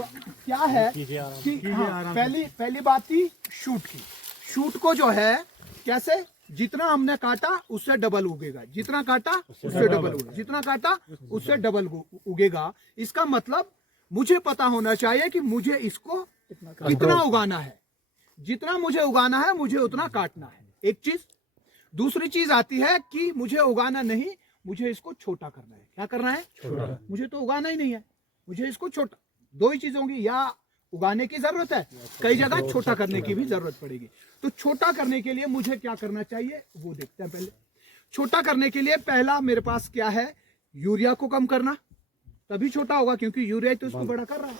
तो क्या है कि हाँ, पहली बात थी शूट की। शूट को जो है कैसे, जितना हमने काटा उससे डबल उगेगा, जितना काटा उससे डबल उगेगा, जितना काटा उससे डबल उगेगा। इसका मतलब मुझे पता होना चाहिए कि मुझे इसको कितना उगाना है, जितना मुझे उगाना है मुझे उतना काटना है, एक चीज। दूसरी चीज आती है कि मुझे उगाना नहीं, मुझे इसको छोटा करना है। क्या करना है? छोटा। मुझे तो उगाना ही नहीं है, मुझे इसको छोटा। दो ही चीज होंगी, या उगाने की जरूरत है, कई जगह छोटा करने की भी जरूरत पड़ेगी। तो छोटा करने के लिए मुझे क्या करना चाहिए वो देखते हैं। पहले छोटा करने के लिए पहला मेरे पास क्या है, यूरिया को कम करना, तभी छोटा होगा, क्योंकि यूरिया तो इसको बड़ा कर रहा है,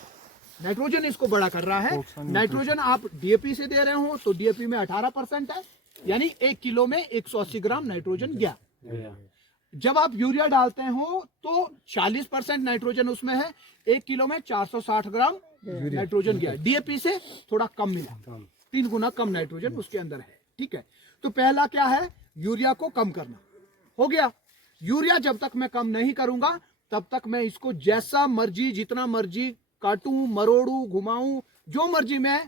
नाइट्रोजन इसको बड़ा कर रहा है। नाइट्रोजन आप डीएपी से दे रहे हो तो डीएपी में 18% है, यानी 1 किलो में 180 ग्राम नाइट्रोजन गया। जब आप यूरिया डालते हो तो 40% नाइट्रोजन उसमें है, 1 किलो में 460 ग्राम नाइट्रोजन गया। डीएपी से थोड़ा कम मिला, 3 गुना कम नाइट्रोजन उसके अंदर है। ठीक है, तो पहला क्या है, यूरिया को कम करना हो गया। यूरिया जब तक मैं कम नहीं करूंगा तब तक मैं इसको जैसा मर्जी, जितना मर्जी काटूं, मरोड़ू, घुमाऊं, जो मर्जी मैं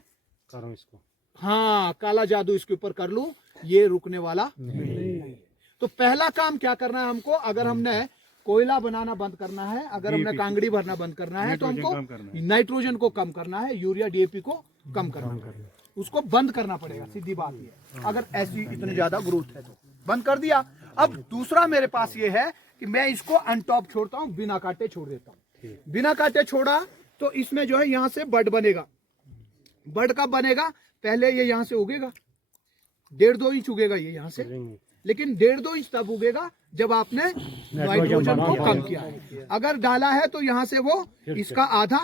करूं इसको, हाँ, काला जादू इसके ऊपर कर लूं, ये रुकने वाला नहीं। तो पहला काम क्या करना है हमको, अगर हमने कोयला बनाना बंद करना है, अगर हमने कांगड़ी भरना बंद करना है, तो हमको नाइट्रोजन को कम करना है, यूरिया डीएपी को कम करना है, उसको बंद करना पड़ेगा। सीधी बात ये, अगर ऐसी इतनी ज्यादा ग्रोथ है तो बंद कर दिया। अब दूसरा मेरे पास ये है कि मैं इसको अनटॉप छोड़ता हूँ, बिना काटे छोड़ देता हूँ। बिना काटे छोड़ा तो इसमें जो है यहाँ से बड बनेगा। बड कब बनेगा, पहले ये यहाँ से उगेगा, 1.5-2 इंच उगेगा ये यहाँ से, लेकिन 1.5-2 इंच तब उगेगा जब आपने नाइट्रोजन को कम किया है। अगर डाला है तो यहाँ से वो इसका आधा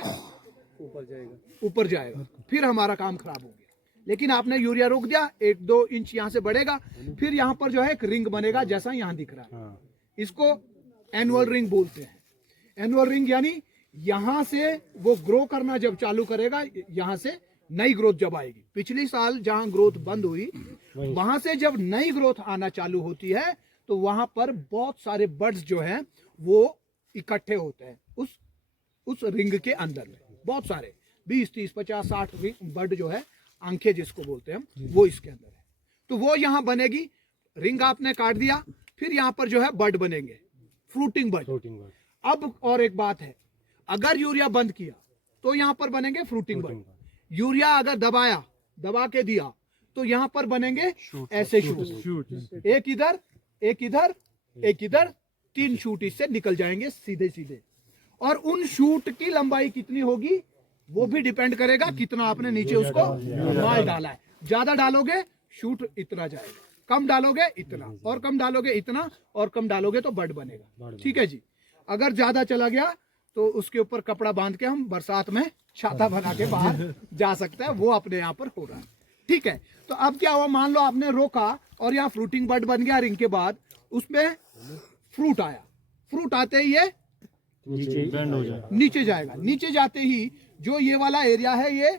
ऊपर जाएगा, फिर हमारा काम खराब हो गया। लेकिन आपने यूरिया रोक दिया, 1-2 इंच यहाँ से बढ़ेगा, फिर यहाँ पर जो है एक रिंग बनेगा जैसा यहाँ दिख रहा है, इसको एनुअल रिंग बोलते हैं। एनुअल रिंग यानी यहाँ से वो ग्रो करना जब चालू करेगा, यहाँ से नई ग्रोथ जब आएगी। पिछली साल जहां ग्रोथ बंद हुई, वहां से जब नई ग्रोथ आना चालू होती है तो वहां पर बहुत सारे बर्ड्स जो हैं वो इकट्ठे होते हैं उस रिंग के अंदर में। बहुत सारे 20, 30, 50, 60 बर्ड जो है, आंखें जिसको बोलते हैं, वो इसके अंदर है। तो वो यहाँ बनेगी, रिंग आपने काट दिया, फिर यहाँ पर जो है बर्ड बनेंगे, फ्रूटिंग बर्ड। अब और एक बात है, अगर यूरिया बंद किया तो यहाँ पर बनेंगे फ्रूटिंग बर्ड। यूरिया अगर दबा के दिया तो यहाँ पर बनेंगे ऐसे शूट, एक इधर एक इधर एक इधर, 3 शूट इससे निकल जाएंगे सीधे सीधे। और उन शूट की लंबाई कितनी होगी वो भी डिपेंड करेगा कितना आपने नीचे उसको माल डाला है। ज्यादा डालोगे शूट इतना जाएगा, कम डालोगे इतना, और कम डालोगे इतना, और कम डालोगे तो बर्ड बनेगा। ठीक है जी। अगर ज्यादा चला गया तो उसके ऊपर कपड़ा बांध के हम बरसात में छाता बना के बाहर जा सकते हैं, वो अपने यहाँ पर हो रहा है। ठीक है, तो अब क्या हुआ, मान लो आपने रोका और यहाँ फ्रूटिंग बर्ड बन गया, रिंग के बाद उसमें फ्रूट आया, फ्रूट आते ही ये नीचे जाएगा, नीचे जाते ही जो ये वाला एरिया है ये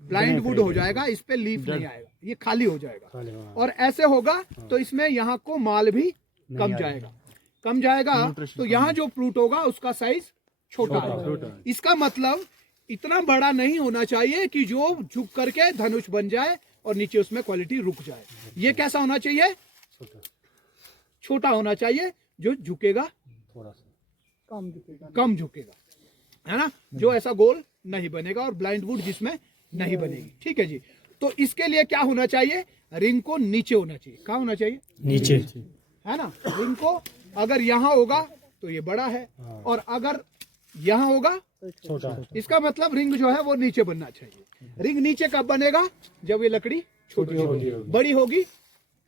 ब्लाइंड वुड हो जाएगा, इस पे लीफ नहीं आएगा, ये खाली हो जाएगा। और ऐसे होगा तो इसमें यहाँ को माल भी कम जाएगा, तो यहाँ जो फ्रूट होगा उसका साइज छोटा है। इसका मतलब इतना बड़ा नहीं होना चाहिए कि जो झुक करके धनुष बन जाए और नीचे उसमें क्वालिटी रुक जाए। ये कैसा होना चाहिए, छोटा होना चाहिए, जो झुकेगा थोड़ा सा कम झुकेगा, है ना, जो ऐसा गोल नहीं बनेगा और ब्लाइंड वुड जिसमें नहीं बनेगी। ठीक है जी। तो इसके लिए क्या होना चाहिए, रिंग को नीचे होना चाहिए। कहाँ होना चाहिए, नीचे, है ना। रिंग को अगर यहाँ होगा तो ये बड़ा है, और अगर यहाँ होगा छोटा। इसका मतलब रिंग जो है वो नीचे बनना चाहिए। रिंग नीचे कब बनेगा, जब ये लकड़ी छोटी होगी, बड़ी होगी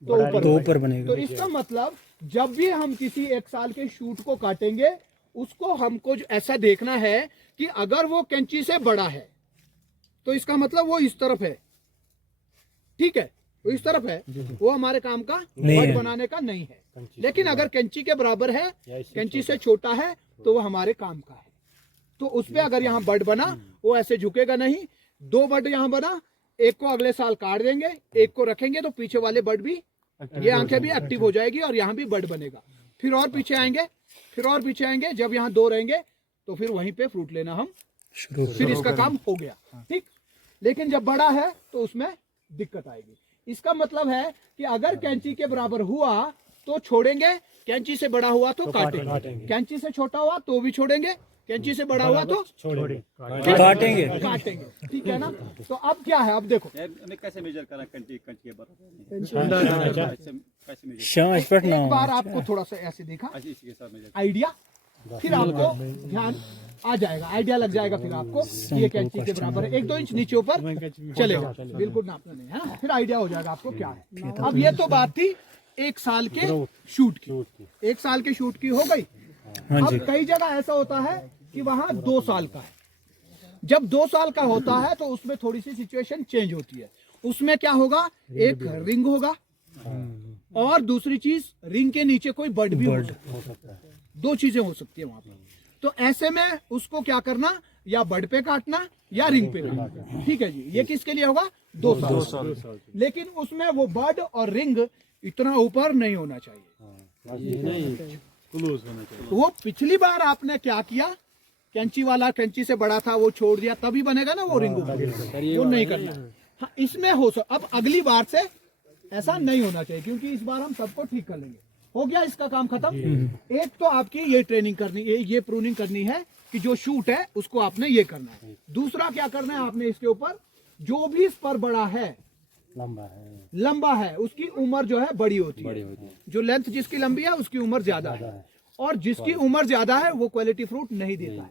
तो ऊपर बनेगा। तो इसका मतलब जब भी हम किसी 1 साल के शूट को काटेंगे, उसको हमको ऐसा देखना है कि अगर वो कैंची से बड़ा है तो इसका मतलब वो इस तरफ है। ठीक है, वो इस तरफ है, वो हमारे काम का बर्ड बनाने का नहीं है। लेकिन अगर कैंची के बराबर है, कैंची से छोटा है, तो वो हमारे काम का है। तो उसपे अगर यहाँ बर्ड बना, वो ऐसे झुकेगा नहीं। 2 बर्ड यहाँ बना, एक को अगले साल काट देंगे, एक को रखेंगे, तो पीछे वाले बर्ड भी, ये आंखें भी एक्टिव हो जाएगी और यहाँ भी बर्ड बनेगा। फिर और पीछे आएंगे, फिर और पीछे आएंगे, जब यहाँ 2 रहेंगे तो फिर वहीं पे फ्रूट लेना हम फिर इसका काम हो गया, ठीक। लेकिन जब बड़ा है तो उसमें दिक्कत आएगी। इसका मतलब है कि अगर कैंची के बराबर हुआ तो छोड़ेंगे, कैंची से बड़ा हुआ तो काटेंगे, कैंची से छोटा हुआ तो भी छोड़ेंगे, कैंची से बड़ा हुआ तो काटेंगे, काटेंगे, ठीक है ना। तो अब क्या है, अब देखो हमें कैसे मेजर करना कैंची के बराबर, एक बार आपको थोड़ा सा ऐसे देखा इसके साथ मेजर आइडिया, फिर आपको ध्यान आ जाएगा, आइडिया लग जाएगा फिर आपको ये कैंची के बराबर है, 1-2 इंच नीचे ऊपर चलेगा, बिल्कुल नापना नहीं है, फिर आइडिया हो जाएगा आपको क्या है। अब ये तो बात थी 1 साल के शूट की, 1 साल के शूट की हो गई। अब कई जगह ऐसा होता है कि वहां 2 साल का है। जब 2 साल का होता है तो उसमें थोड़ी सी सिचुएशन चेंज होती है। उसमें क्या होगा, एक रिंग होगा और दूसरी चीज रिंग के नीचे कोई बर्ड भी हो सकता है, 2 चीजें हो सकती है वहां पर। तो ऐसे में उसको क्या करना, या बर्ड पे काटना या रिंग पे काटना, ठीक है जी। ये किसके लिए होगा, 2 साल। लेकिन उसमें वो बर्ड और रिंग इतना ऊपर नहीं होना चाहिए, वो पिछली बार आपने क्या किया, कैंची वाला कैंची से बड़ा था वो छोड़ दिया, तभी बनेगा ना वो रिंग, वो नहीं करना। हाँ, इसमें हो अब अगली बार से ऐसा नहीं होना चाहिए, क्योंकि इस बार हम सबको ठीक कर लेंगे। हो गया इसका काम खत्म। एक तो आपकी ये ट्रेनिंग करनी, ये प्रूनिंग करनी है कि जो शूट है उसको आपने ये करना है। दूसरा क्या करना है आपने, इसके ऊपर जो भी स्पर बड़ा है, लंबा है, उसकी उम्र जो है बड़ी होती है। जो लेंथ जिसकी लंबी है उसकी उम्र ज्यादा है, और जिसकी उम्र ज्यादा है वो क्वालिटी फ्रूट नहीं देता है।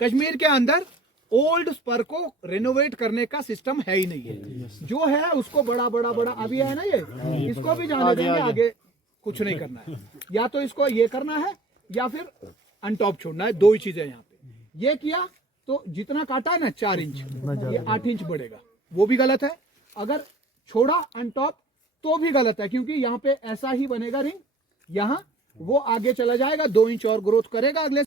कश्मीर के अंदर ओल्ड स्पर को रेनोवेट करने का सिस्टम है ही नहीं है, जो है उसको बड़ा बड़ा बड़ा अभी है ना, ये इसको भी जाने देंगे, आगे कुछ नहीं करना है। या तो इसको ये करना है या फिर अनटॉप छोड़ना है, 2 ही चीजें यहाँ पे। ये किया तो जितना काटा है ना 4 इंच, ये 8 इंच बढ़ेगा, वो भी गलत है। अगर छोड़ा अनटॉप तो भी गलत है, क्योंकि यहाँ पे ऐसा ही बनेगा रिंग, यहाँ वो आगे चला जाएगा, 2 इंच और ग्रोथ करेगा अगले